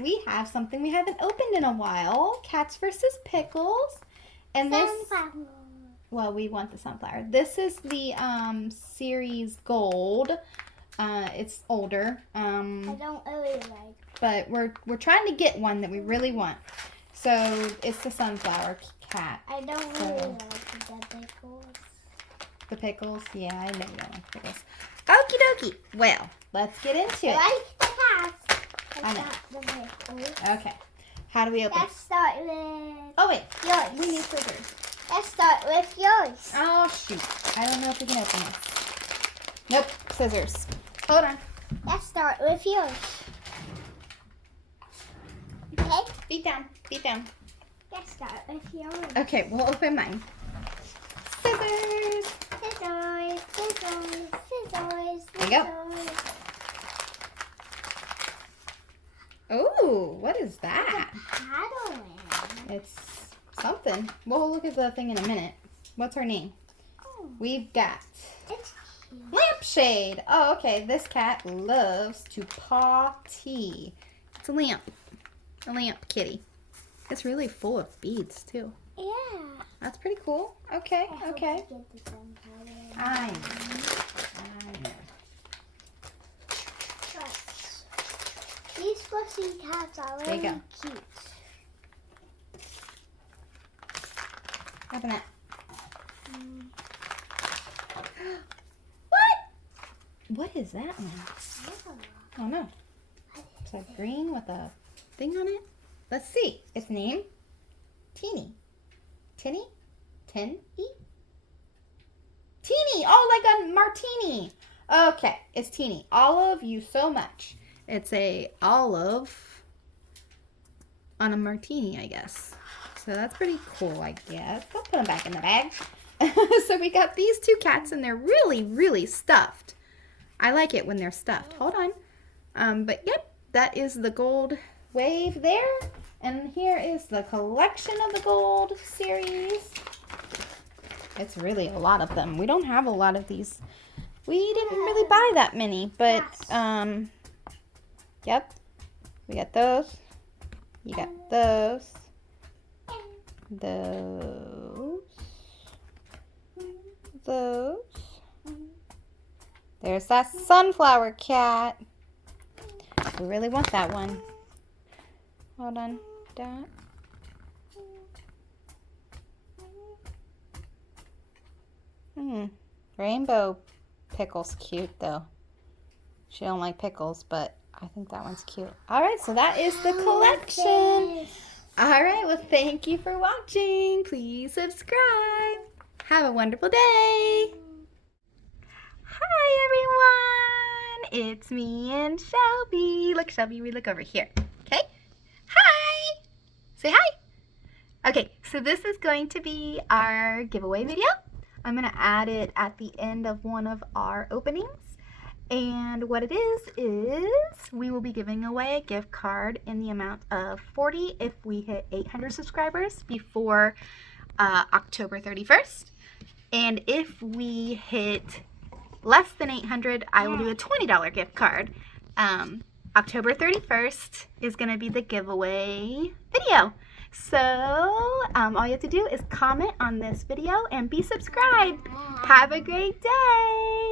we have something we haven't opened in a while. Cats versus Pickles. And this, well, we want the sunflower. This is the series gold. It's older. I don't really like. But we're trying to get one that we really want. So it's the sunflower cat. I don't really like the pickles. The pickles? Yeah, I know you don't like pickles. Okie dokie. Well, let's get into it. I like the cats. I know. The pickles. Okay. How do we open? Let's start with. Oh wait, yours. we need scissors. Let's start with yours. Oh shoot! I don't know if we can open this. Nope, scissors. Hold on. Let's start with yours. Okay. Feet down. Feet down. Let's start with yours. Okay, we'll open mine. Scissors. Scissors, scissors, scissors. There you go. Oh, what is that? Paddling. It's something. We'll look at the thing in a minute. What's her name? Oh, We've got it's cute. Lampshade. Oh, okay. This cat loves to paw tea. It's a lamp. A lamp kitty. It's really full of beads, too. Yeah. That's pretty cool. Okay, I okay. hope we get the sunflower. I know. These fussy cats are There you really go. cute. Open it. Mm. What is that one? Oh. I don't know. It's like green with a thing on it. Let's see. Its name? Teeny. Tinny? Tin-y? Teeny! Oh, like a martini. Okay, it's Teeny. Olive you so much. It's a olive on a martini, I guess. So that's pretty cool, I guess. I'll put them back in the bag. So we got these two cats, and they're really, really stuffed. I like it when they're stuffed. Hold on. But yep, that is the gold wave there. And here is the collection of the gold series. It's really a lot of them. We don't have a lot of these. We didn't really buy that many, but yep. We got those. You got those. Those. There's that sunflower cat. We really want that one. Hold on. That. Rainbow Pickles cute though. She don't like pickles, but I think that one's cute. All right, so that is the collection. All right, well, thank you for watching. Please subscribe. Have a wonderful day. Hi, everyone. It's me and Shelby. Look, Shelby, we look over here. Okay? Hi. Say hi. Okay, so this is going to be our giveaway video. I'm going to add it at the end of one of our openings. And what it is we will be giving away a gift card in the amount of $40 if we hit 800 subscribers before October 31st. And if we hit less than 800, I will do a $20 gift card. October 31st is going to be the giveaway video. So all you have to do is comment on this video and be subscribed. Have a great day.